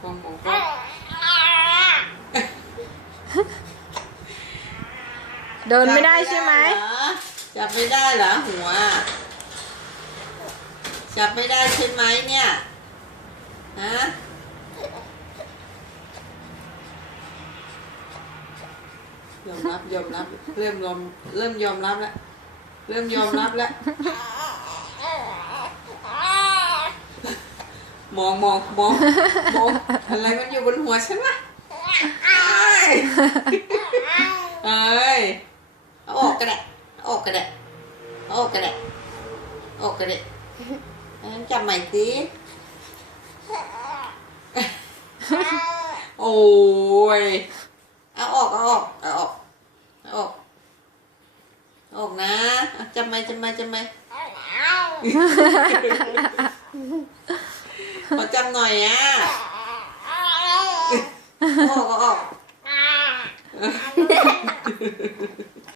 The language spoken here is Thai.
กองมองกล้องเดินไม่ได้ใช่ไหมจับไม่ได้เหรอหัว จับไม่ได้ใช่ไหมเนี่ยฮะยอมรับยอมรับ เริ่มยอมเริ่มยอมรับแล้วเริ่มยอมรับแล้ว มองมองมองมองอะไรมันอยู่บนหัวฉันวะเอ้ยเอ้ยเอาออกก็ได้เอาออกก็ได้เอาออกก็ได้เอาออกก็ได้งั้นจับใหม่สิโอ้ยเอาออกเอาออกเอาออกเอาออกออกนะจับใหม่จับใหม่จับใหม่ ขอจำหน่อยอะออกออกออก